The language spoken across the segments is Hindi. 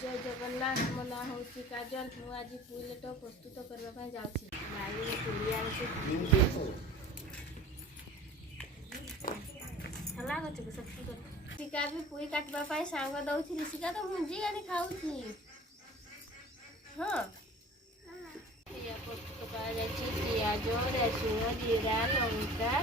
जय जगन्नाथ मो ना हूँ काजल मु आज पुईलेट प्रस्तुत करने जाऊँगी माई पुली ऋषिका भी पुई काटवाई सांग दौर ऋषिका तो मुंजी गाड़ी खाऊ हाँ प्रस्तुत कर पिज रसुण जीरा लंका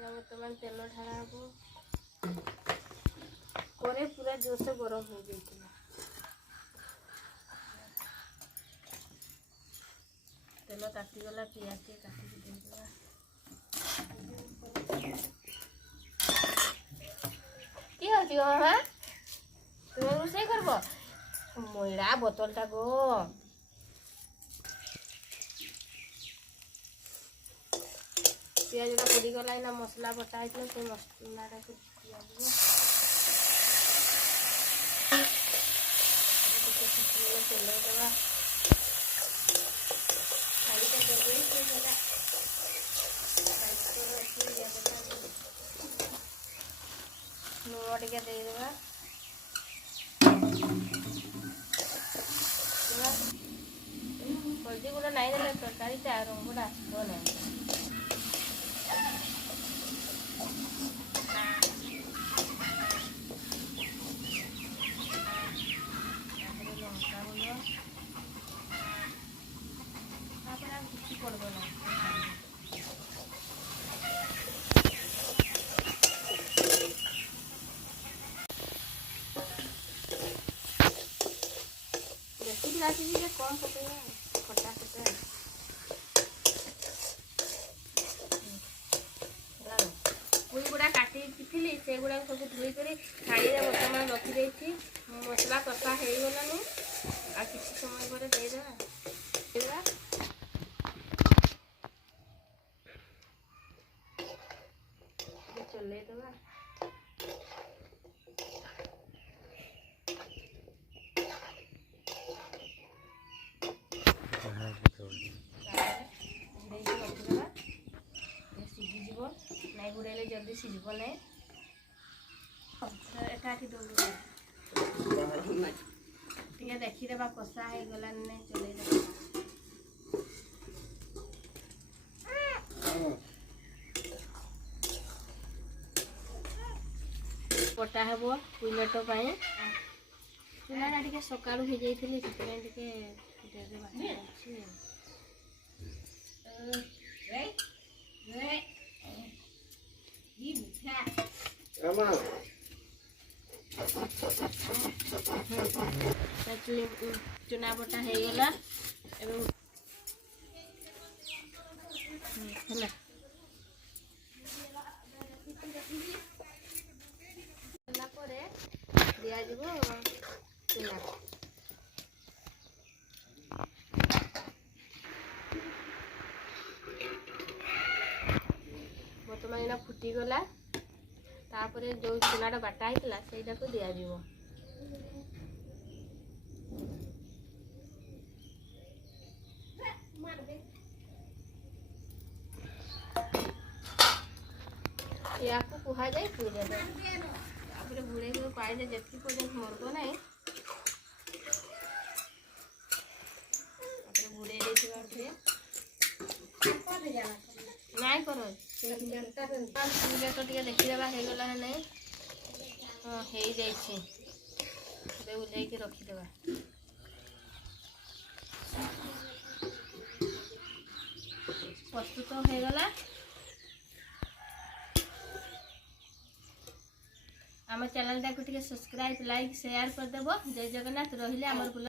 बर्तमान तेल ढाला करे पूरा जोर से गरम हो गई तेल तातीगला पियाज के काटिक कि हाँ तुम रोसे करब मैला बोतलटा गो पियाज पड़ी गला ना मसला बटा है से मसलाटा को तेल दवा लुण टे देदेवा हल्दी गुड़ा नाई दे तरकारी रंगटा आसो ना कम पकेगा खटा खटा पुई गुड़ा काटी से गुड़ा सब धोई कर थाली बर्तमान रखी मसला कषा हो गलानी आ किसी समय पर देदेवा चल देवा नाई गुड़े जल्दी सीझब ना देखीदे कषा हो गला चल बटा हे पुईलेट चूल्हा टे सका हो जाती चुना बटा हो गला दिया चुना बर्तमान यहाँ फुटीगला तापर जो चुनाटा बाटा होता से दिया या कह जाए पुईले बुड़े पाइले जितकी पर्यटन मरब ना बुड़े नाई कर पुईले तो देखीदेवा हो गला ना हाँ हो जाए उल्लैक रखीदेवा प्रस्तुत हो गला आम चैनल टाक सब्सक्राइब लाइक शेयर करदेव जय जगन्नाथ रहिले आमर